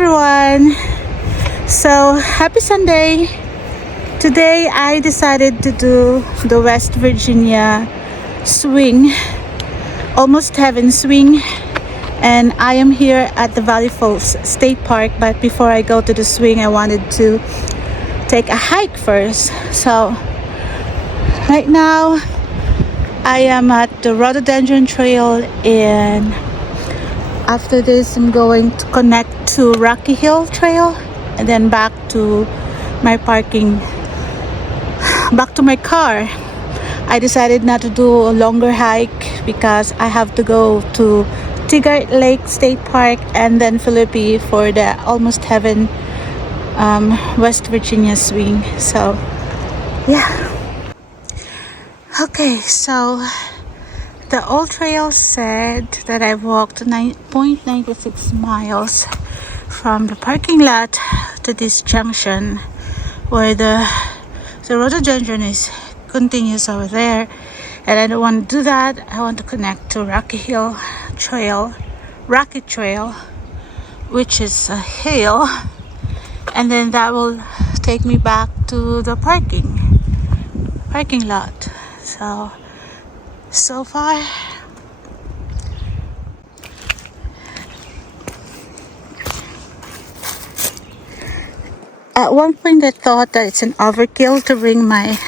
everyone. So happy Sunday. Today I decided to do the West Virginia swing, almost heaven swing, and I am here at the Valley Falls State Park. But before I go to the swing, I wanted to take a hike first. So right now I am at the Rhododendron Trail, and after this I'm going to connect to Rocky Hill Trail and then back to my car. I decided not to do a longer hike because I have to go to Tygart Lake State Park and then Philippi for the Almost Heaven West Virginia swing. So yeah. Okay, so the old trail said that I walked 9.96 miles from the parking lot to this junction where the rhododendron continues over there, and I don't want to do that. I want to connect to Rocky Trail, which is a hill, and then that will take me back to the parking lot. So far at one point I thought that it's an overkill to bring my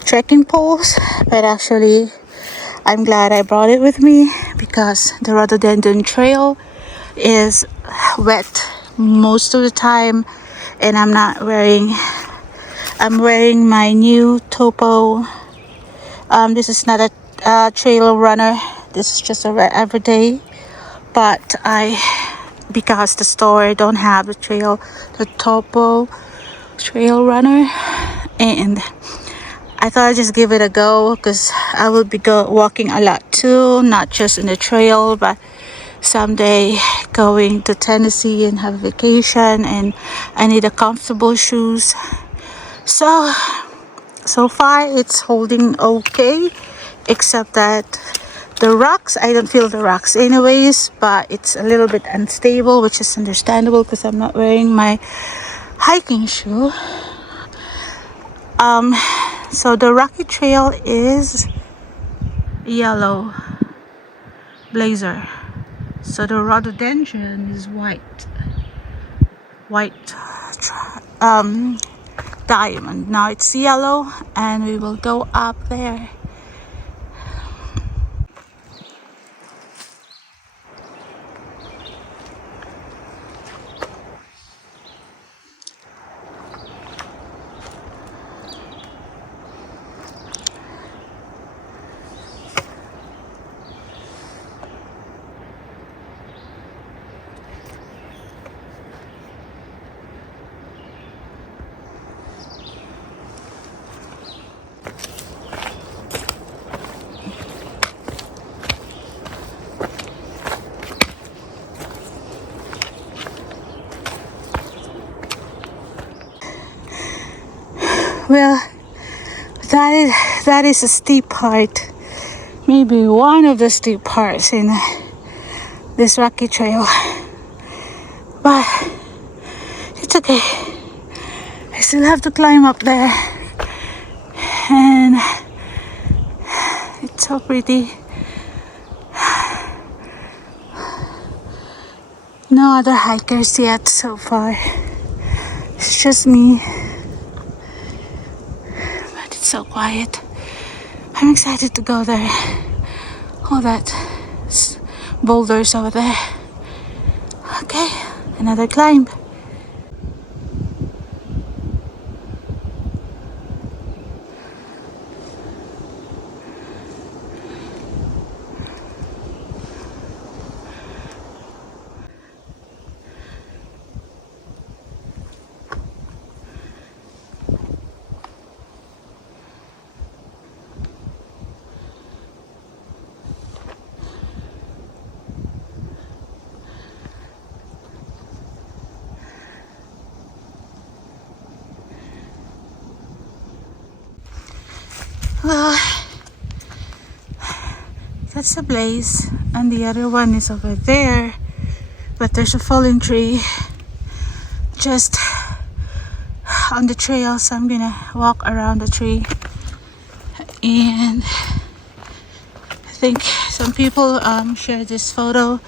trekking poles, but actually I'm glad I brought it with me because the Rhododendron Trail is wet most of the time, and I'm wearing my new Topo. This is not a trail runner. This is just a everyday, but because the store don't have the Topo trail runner, and I thought I'd just give it a go because I will be walking a lot too, not just in the trail, but someday going to Tennessee and have a vacation, and I need a comfortable shoes. So far it's holding okay, except that the rocks, I don't feel the rocks anyways, but it's a little bit unstable, which is understandable because I'm not wearing my hiking shoe. So the Rocky Trail is yellow blazer, so the rhododendron is white diamond. Now it's yellow, and we will go up there. Well, that is a steep part, maybe one of the steep parts in this Rocky Trail, but it's okay. I still have to climb up there, and it's so pretty. No other hikers yet so far. It's just me. So quiet. I'm excited to go there. All that boulders over there. Okay, another climb. Well, that's a blaze, and the other one is over there, but there's a fallen tree just on the trail, so I'm gonna walk around the tree. And I think some people share this photo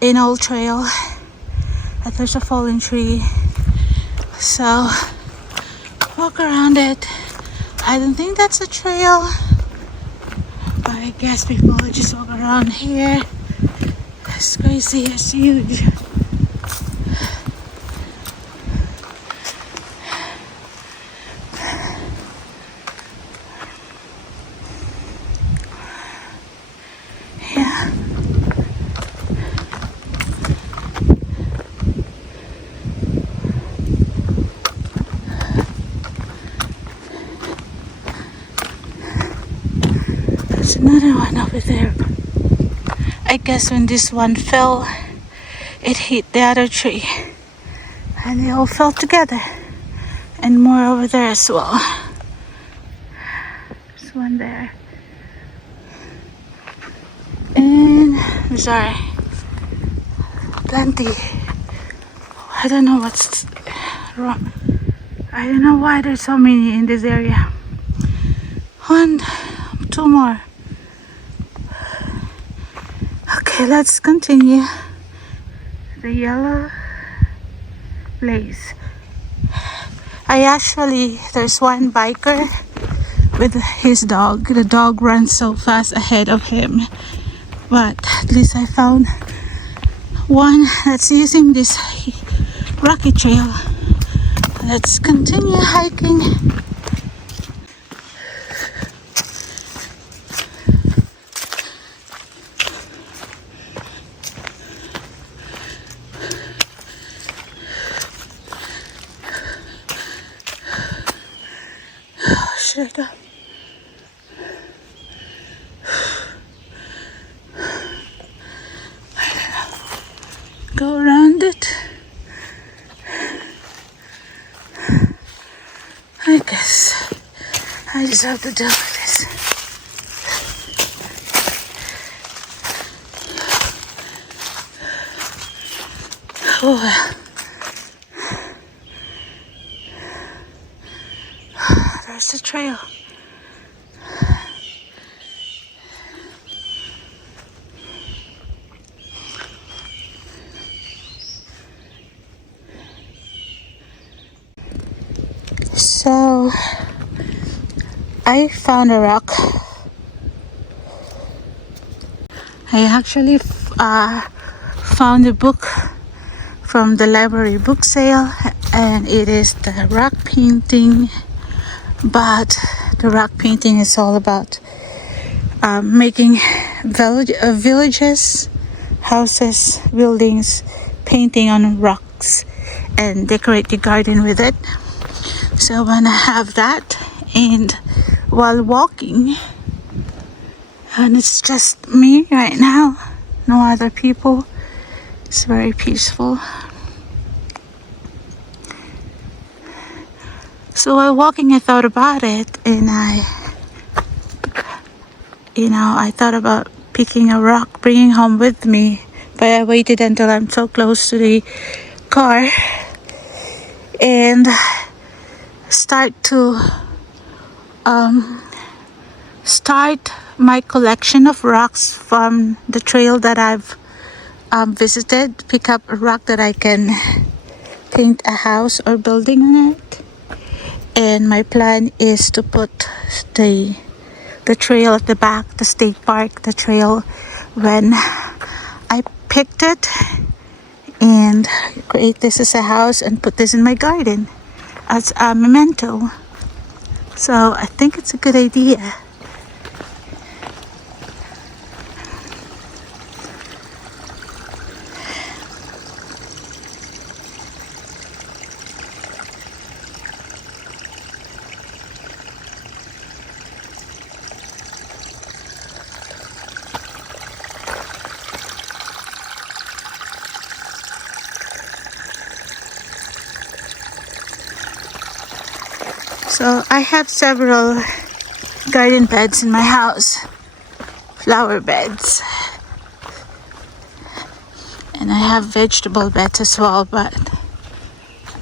in Old Trail that there's a fallen tree, so walk around it. I don't think that's a trail, but I guess people just walk around here. It's crazy, it's huge. Yeah. There's another one over there. I guess when this one fell, it hit the other tree and they all fell together, and more over there as well. There's one there, and there's plenty. I don't know what's wrong. I don't know why there's so many in this area. 1, 2 more. Okay, let's continue. The yellow place. There's one biker with his dog. The dog runs so fast ahead of him, but at least I found one that's using this rocky trail. Let's continue hiking. Shut up. Go around it. I guess I just have to deal with this. Oh well. There's the trail. So I found a rock. I actually found a book from the library book sale, and it is the rock painting. But the rock painting is all about making villages, houses, buildings, painting on rocks, and decorate the garden with it. So when I have that, and while walking, and it's just me right now, no other people, it's very peaceful. So while walking, I thought about it, and I thought about picking a rock, bringing home with me, but I waited until I'm so close to the car and start my collection of rocks from the trail that I've visited. Pick up a rock that I can paint a house or building on it. And my plan is to put the trail at the back, the state park, the trail, when I picked it, and create this as a house and put this in my garden as a memento. So I think it's a good idea. So I have several garden beds in my house, flower beds, and I have vegetable beds as well, but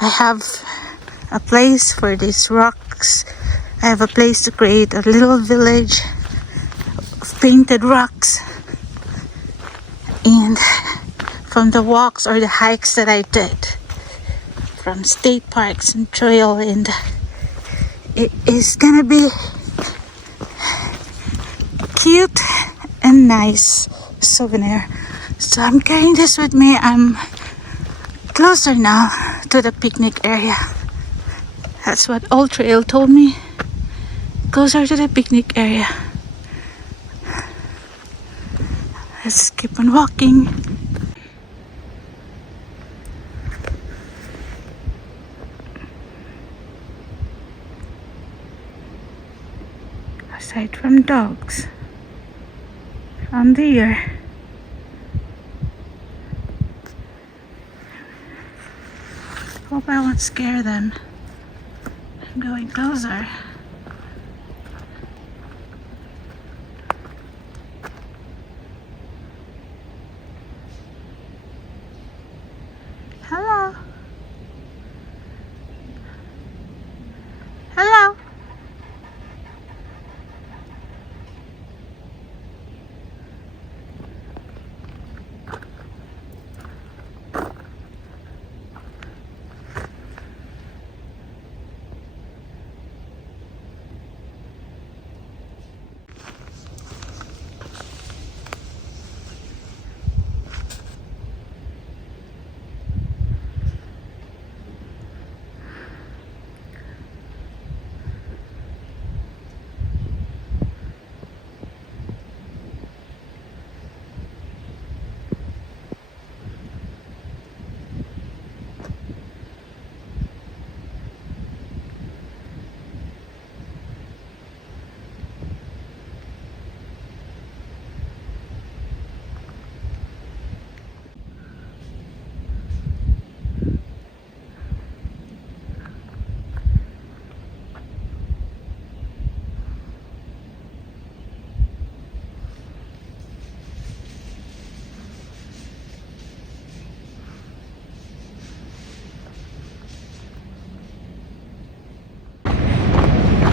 I have a place for these rocks. I have a place to create a little village of painted rocks. And from the walks or the hikes that I did from state parks and trail, and it is gonna be cute and nice souvenir. So I'm carrying this with me. I'm closer now to the picnic area. That's what Old Trail told me. Closer to the picnic area. Let's keep on walking. Aside from dogs, from deer, hope I won't scare them. I'm going closer. Hello. Hello.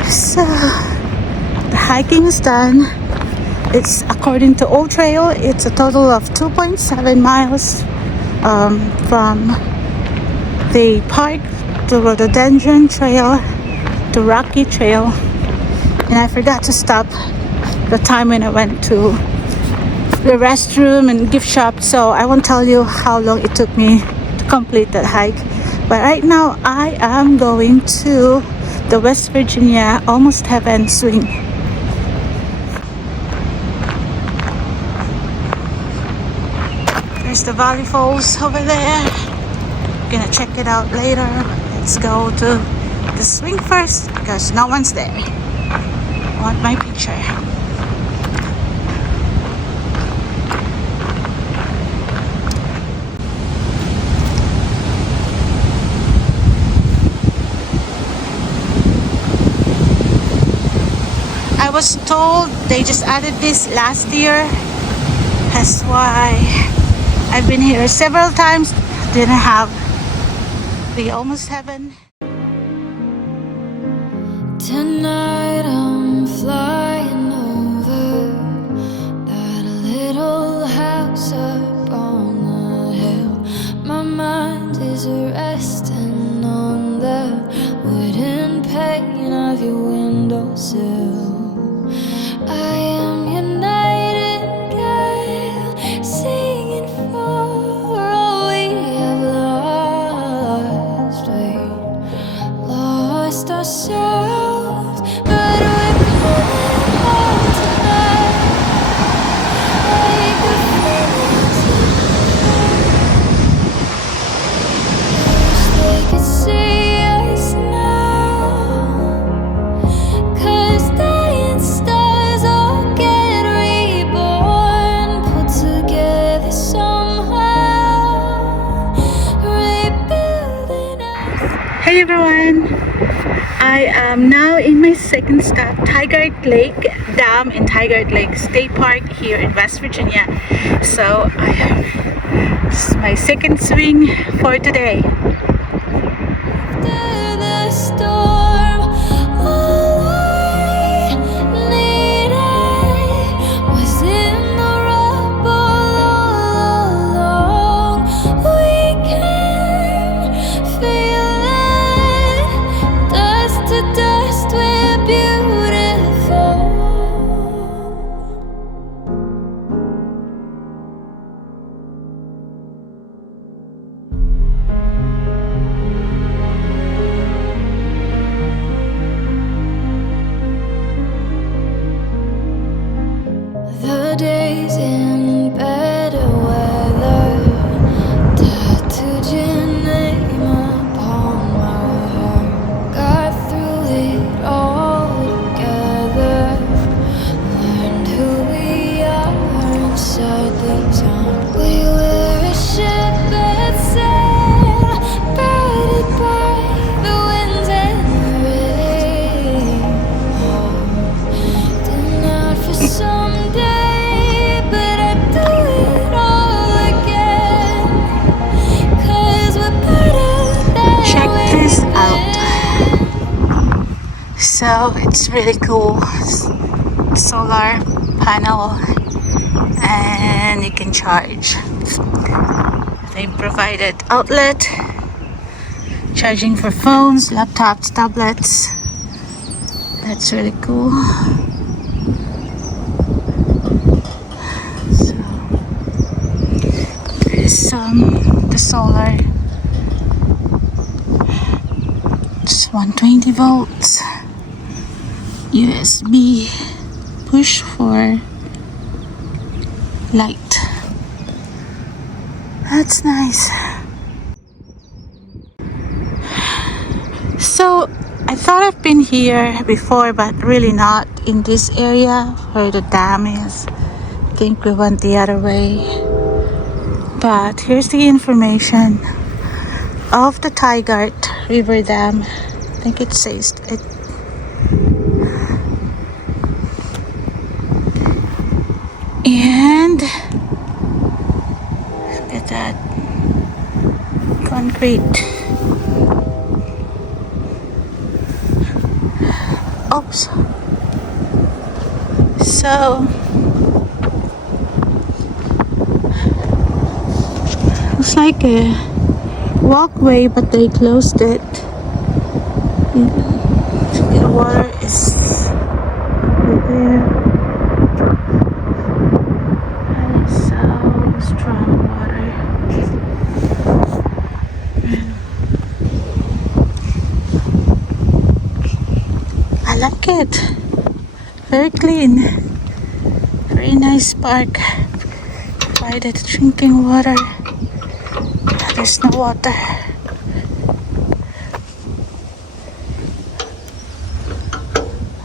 So the hiking is done. It's according to Old Trail, it's a total of 2.7 miles from the park to Rhododendron Trail to Rocky Trail. And I forgot to stop the time when I went to the restroom and gift shop, so I won't tell you how long it took me to complete that hike. But right now I am going to the West Virginia Almost Heaven swing. There's the Valley Falls over there. I'm gonna check it out later. Let's go to the swing first because no one's there. I want my picture. I was told they just added this last year. That's why I've been here several times. Didn't have the Almost Heaven. Tonight I'm flying over that little house up on the hill. My mind is resting on the wooden pane of your windowsill. I am your nightingale, singing for all we have lost. We lost ourselves, but we're coming home tonight. Like a phoenix in the wish they could see us now, 'cause dying stars all get reborn, put together somehow, rebuilding us. Hey everyone! I am now in my second stop, Tygart Lake Dam in Tygart Lake State Park here in West Virginia. So this is my second swing for today. So it's really cool. Solar panel, and you can charge. They provided outlet, charging for phones, laptops, tablets. That's really cool. So there is the solar. It's 120 volts. USB push for light. That's nice. So I thought I've been here before, but really not in this area where the dam is. I think we went the other way. But here's the information of the Tygart River Dam. I think it says it. And look at that concrete. Oops. So it's like a walkway, but they closed it. The water is over there. That is so strong water. I like it. Very clean. Very nice park. Provided drinking water. There's no water.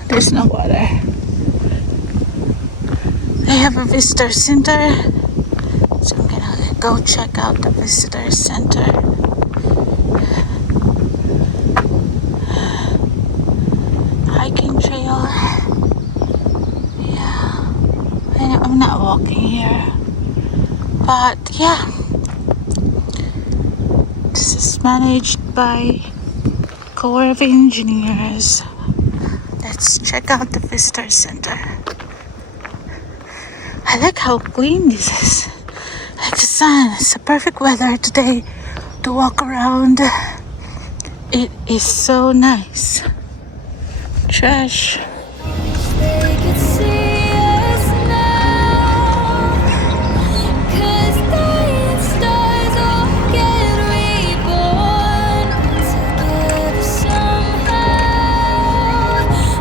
There's no water. They have a visitor center. So I'm gonna go check out the visitor center. Hiking trail. Yeah. I'm not walking here. But yeah. This is managed by Corps of Engineers. Let's check out the visitor center. I like how clean this is. I like the sun. It's a perfect weather today to walk around. It is so nice. Trash. They could see us now, 'cause dying stars all get reborn together somehow,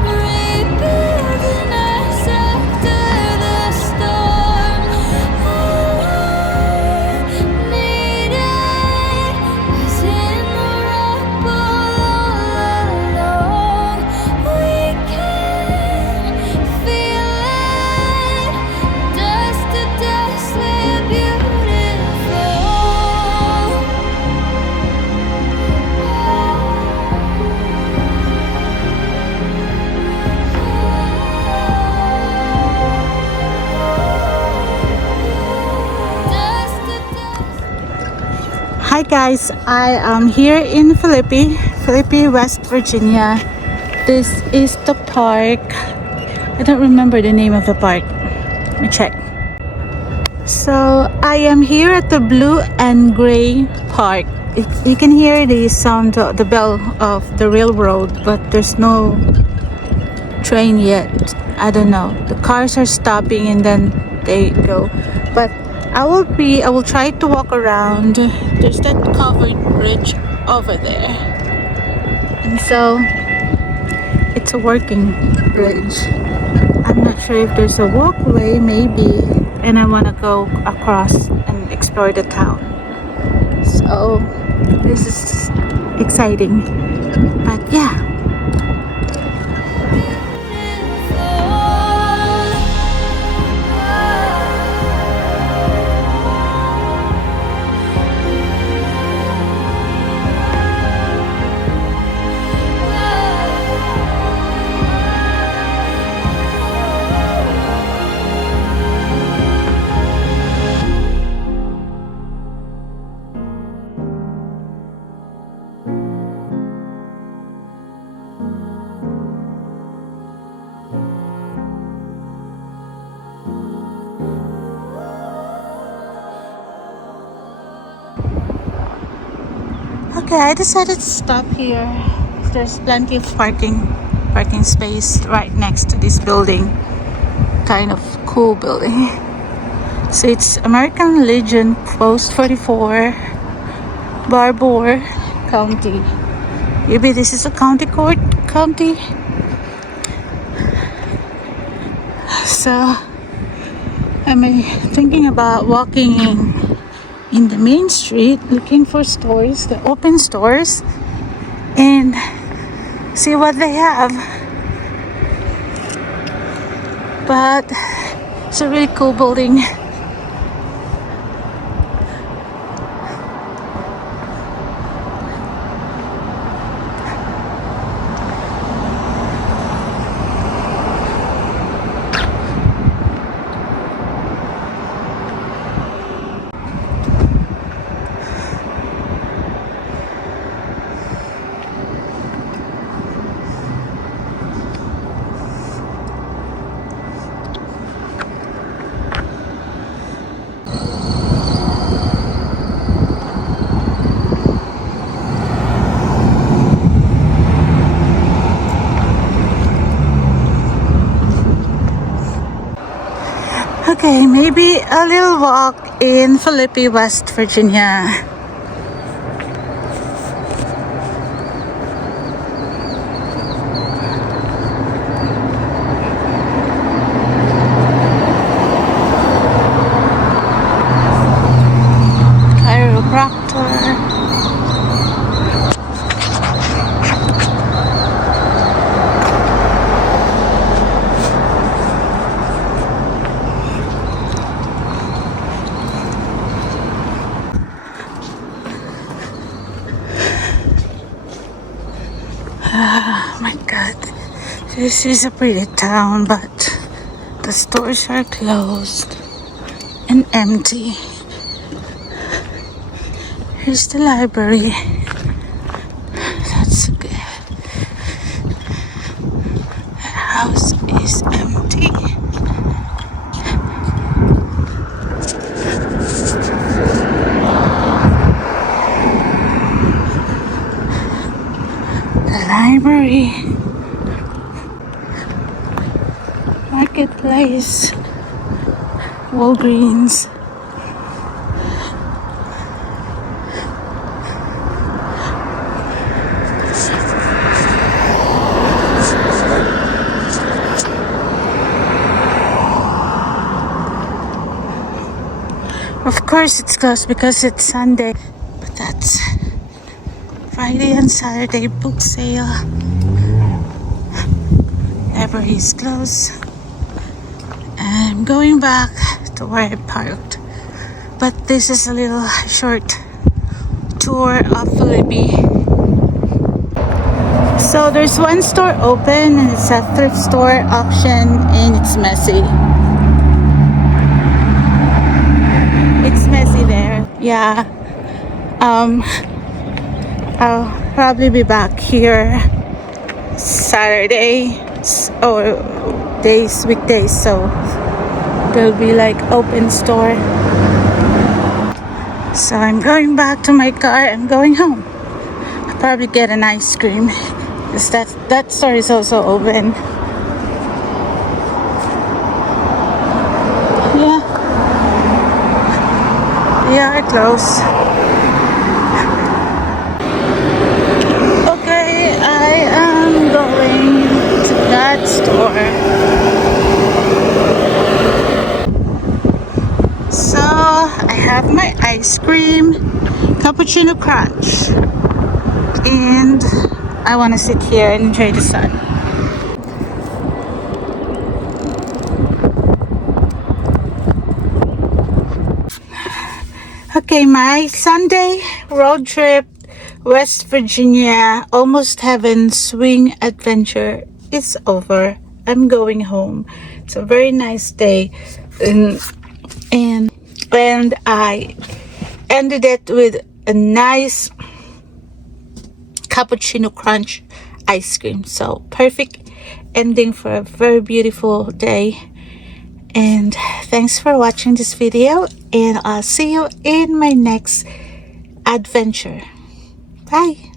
rebuilding us after the storm. All I needed was in the rubble all along. We can feel it, dust to dust, we're beautiful. Dust to dust. Hi guys, I am here in Philippi, West Virginia. This is the park. I don't remember the name of the park. Let me check. So I am here at the Blue and Gray Park. You can hear the sound, the bell of the railroad, but there's no train yet. I don't know. The cars are stopping and then they go. But I will try to walk around. There's that covered bridge over there. And so it's a working bridge. I'm not sure if there's a walkway, maybe. And I want to go across and explore the town. So this is exciting. But yeah. Okay, I decided to stop here. There's plenty of parking space right next to this building. Kind of cool building. So it's American Legion Post 44, Barbour County. Maybe this is a county court county. So I'm thinking about walking in the main street, looking for stores, the open stores, and see what they have. But it's a really cool building. Okay, maybe a little walk in Philippi, West Virginia. Chiropractor. Oh my god, this is a pretty town, but the stores are closed and empty. Here's the library. That's good. The house is empty. The library. Marketplace. Walgreens. Of course it's closed because it's Sunday, but that's Friday and Saturday book sale. Library is closed. I'm going back to where I parked, but this is a little short tour of Philippi. So there's one store open and it's a thrift store auction and it's messy. It's messy there. Yeah. I'll probably be back here Saturday or weekdays, so there'll be like open store. So I'm going back to my car. I'm going home. I'll probably get an ice cream because that store is also open. Yeah, they are closed. Okay, I am going to that store. So I have my ice cream, cappuccino crunch, and I want to sit here and enjoy the sun. Okay, my Sunday road trip, West Virginia, Almost Heaven Swing Adventure is over. I'm going home. It's a very nice day, and I ended it with a nice cappuccino crunch ice cream. So perfect ending for a very beautiful day. And thanks for watching this video, and I'll see you in my next adventure. Bye.